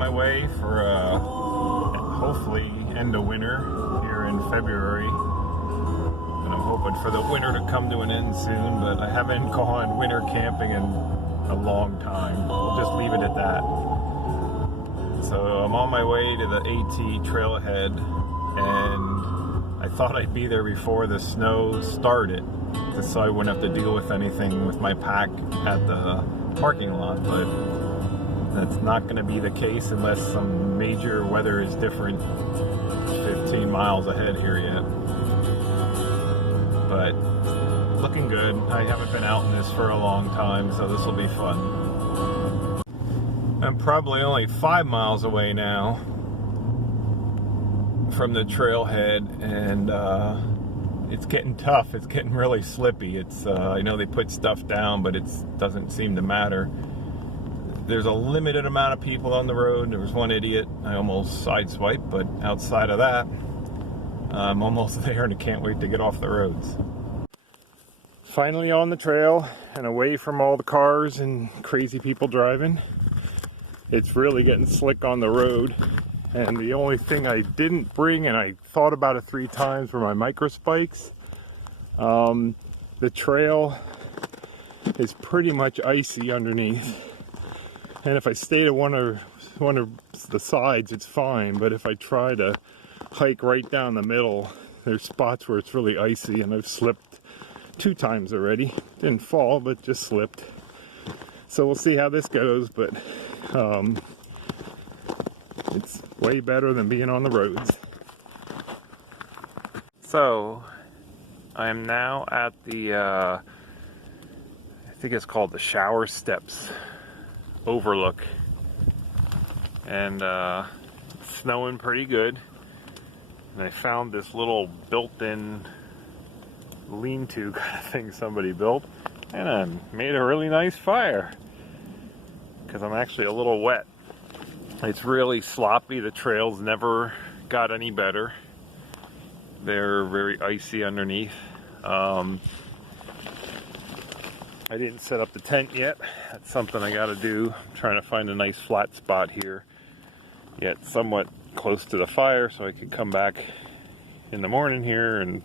my way for hopefully end of winter here in February. And I'm hoping for the winter to come to an end soon, but I haven't gone winter camping in a long time. We'll just leave it at that. So I'm on my way to the AT trailhead, and I thought I'd be there before the snow started, just so I wouldn't have to deal with anything with my pack at the parking lot, but that's not going to be the case unless some major weather is different 15 miles ahead here yet. But looking good. I haven't been out in this for a long time, so this will be fun. I'm probably only 5 miles away now from the trailhead, and it's getting tough. It's getting really slippy. It's I know they put stuff down, but it doesn't seem to matter. There's a limited amount of people on the road. There was one idiot I almost sideswiped, but outside of that, I'm almost there and I can't wait to get off the roads. Finally on the trail and away from all the cars and crazy people driving. It's really getting slick on the road, and the only thing I didn't bring, and I thought about it 3 times, were my micro spikes. The trail is pretty much icy underneath, and if I stay to one of the sides, it's fine, but if I try to hike right down the middle, there's spots where it's really icy, and I've slipped 2 times already. Didn't fall, but just slipped. So we'll see how this goes, but it's way better than being on the roads. So I am now at the I think it's called the Shower Steps overlook, and it's snowing pretty good, and I found this little built-in lean-to kind of thing somebody built, and I made a really nice fire because I'm actually a little wet. It's really sloppy. The trails never got any better. They're very icy underneath. I didn't set up the tent yet. That's something I got to do. I'm trying to find a nice flat spot here, yet somewhat close to the fire, so I could come back in the morning here and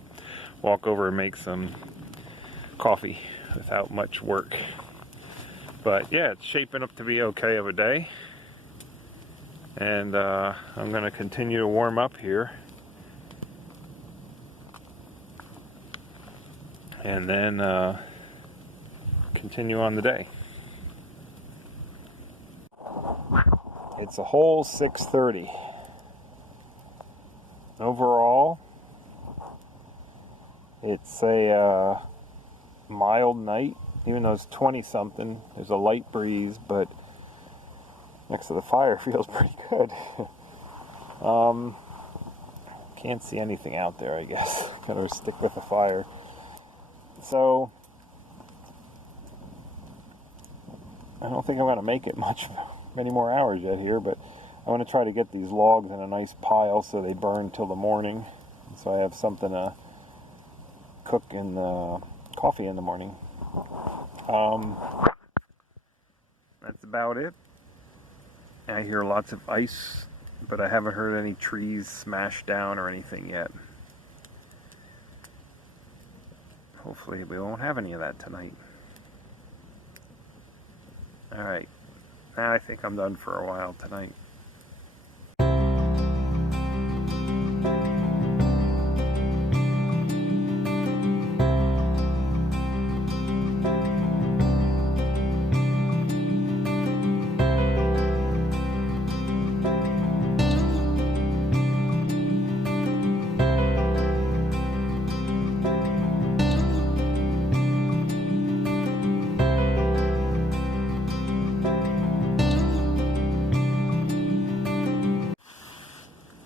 walk over and make some coffee without much work. But yeah, it's shaping up to be okay of a day, and I'm going to continue to warm up here, and then continue on the day. It's a whole 6:30. Overall, it's a mild night, even though it's 20 something. There's a light breeze, but next to the fire feels pretty good. Can't see anything out there, I guess. Gotta stick with the fire. So I don't think I'm gonna make it many more hours yet here, but I want to try to get these logs in a nice pile so they burn till the morning, so I have something to cook in the coffee in the morning. That's about it. I hear lots of ice, but I haven't heard any trees smash down or anything yet. Hopefully we won't have any of that tonight. Alright, now I think I'm done for a while tonight.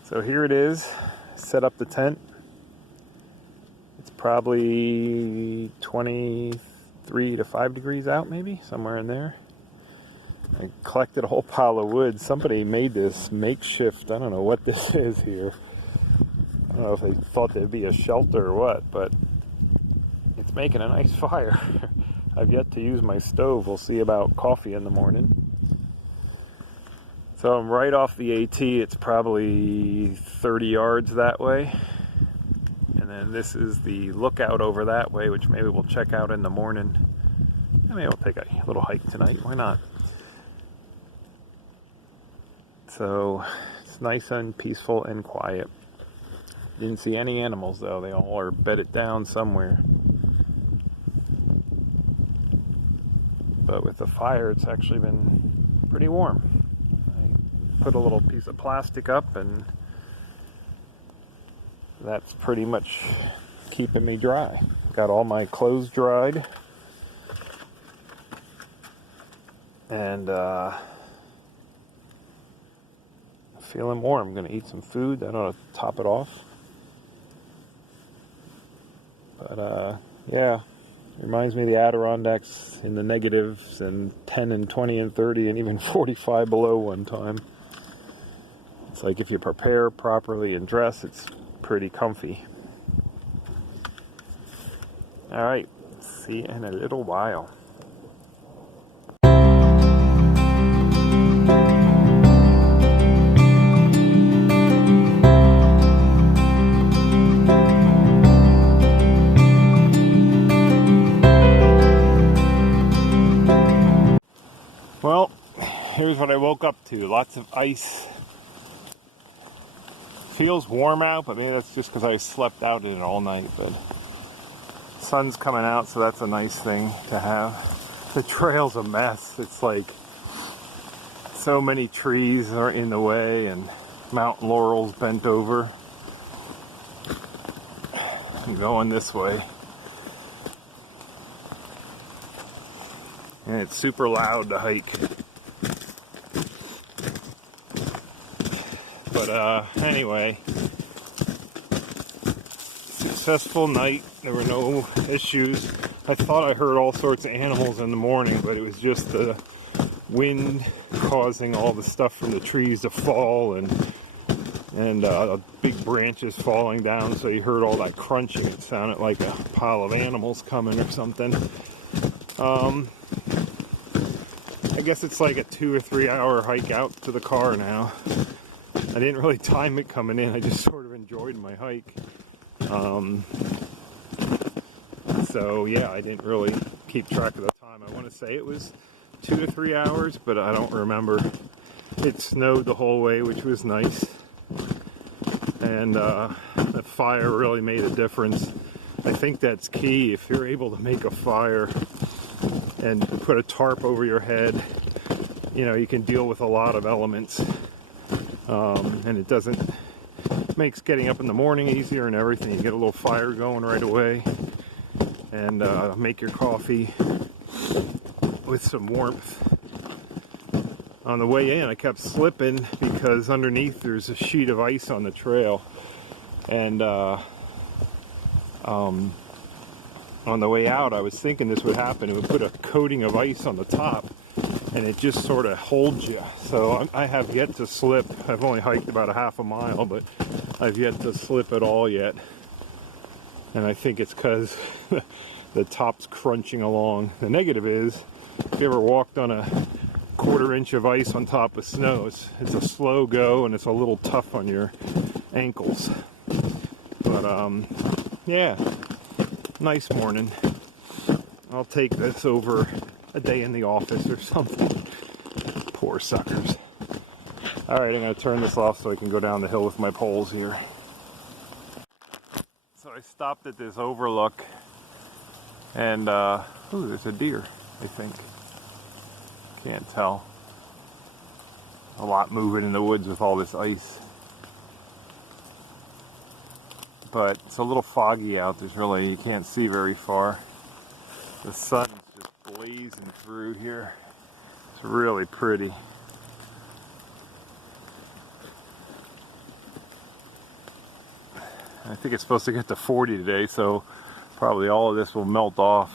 So here it is, set up the tent. It's probably 23 to 5 degrees out, maybe, somewhere in there. I collected a whole pile of wood. Somebody made this makeshift, I don't know what this is here. I don't know if they thought there'd be a shelter or what, but it's making a nice fire. I've yet to use my stove. We'll see about coffee in the morning. So I'm right off the AT. It's probably 30 yards that way. And then this is the lookout over that way, which maybe we'll check out in the morning. Maybe we'll take a little hike tonight. Why not? So it's nice and peaceful and quiet. Didn't see any animals though. They all are bedded down somewhere. But with the fire, it's actually been pretty warm. I put a little piece of plastic up, and that's pretty much keeping me dry. Got all my clothes dried. And feeling warm. I'm going to eat some food. I don't know, top it off. But yeah, reminds me of the Adirondacks in the negatives, and 10 and 20 and 30 and even 45 below one time. It's like if you prepare properly and dress, it's pretty comfy. All right, see you in a little while. Well, here's what I woke up to. Lots of ice. Feels warm out, but maybe that's just because I slept out in it all night. But sun's coming out, so that's a nice thing to have. The trail's a mess. It's like so many trees are in the way, and mountain laurels bent over. I'm going this way. And it's super loud to hike. But anyway, successful night. There were no issues. I thought I heard all sorts of animals in the morning, but it was just the wind causing all the stuff from the trees to fall, and big branches falling down, so you heard all that crunching. It sounded like a pile of animals coming or something. I guess it's like a 2 or 3 hour hike out to the car now. I didn't really time it coming in. I just sort of enjoyed my hike. So yeah, I didn't really keep track of the time. I want to say it was 2 to 3 hours, but I don't remember. It snowed the whole way, which was nice. And the fire really made a difference. I think that's key. If you're able to make a fire and put a tarp over your head, you know, you can deal with a lot of elements. And it makes getting up in the morning easier and everything. You get a little fire going right away, and make your coffee with some warmth. On the way in, I kept slipping because underneath there's a sheet of ice on the trail, and on the way out, I was thinking this would happen. It would put a coating of ice on the top, and it just sort of holds you. So I have yet to slip. I've only hiked about a half a mile, but I've yet to slip at all yet. And I think it's because the top's crunching along. The negative is, if you ever walked on a 1/4 inch of ice on top of snow, it's a slow go, and it's a little tough on your ankles. But yeah, nice morning. I'll take this over a day in the office or something. Poor suckers. Alright, I'm going to turn this off so I can go down the hill with my poles here. So I stopped at this overlook, and oh, there's a deer, I think. Can't tell. A lot moving in the woods with all this ice. But it's a little foggy out. You can't see very far. The sun's just blazing through here. It's really pretty. I think it's supposed to get to 40 today, so probably all of this will melt off.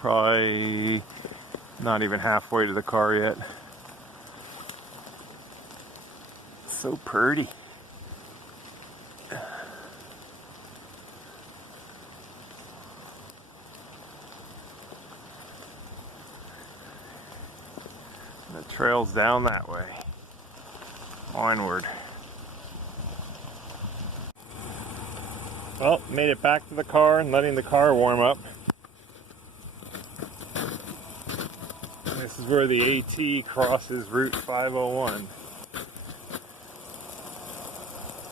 Probably not even halfway to the car yet. So pretty. The trail's down that way. Onward. Well, made it back to the car and letting the car warm up. This is where the AT crosses Route 501.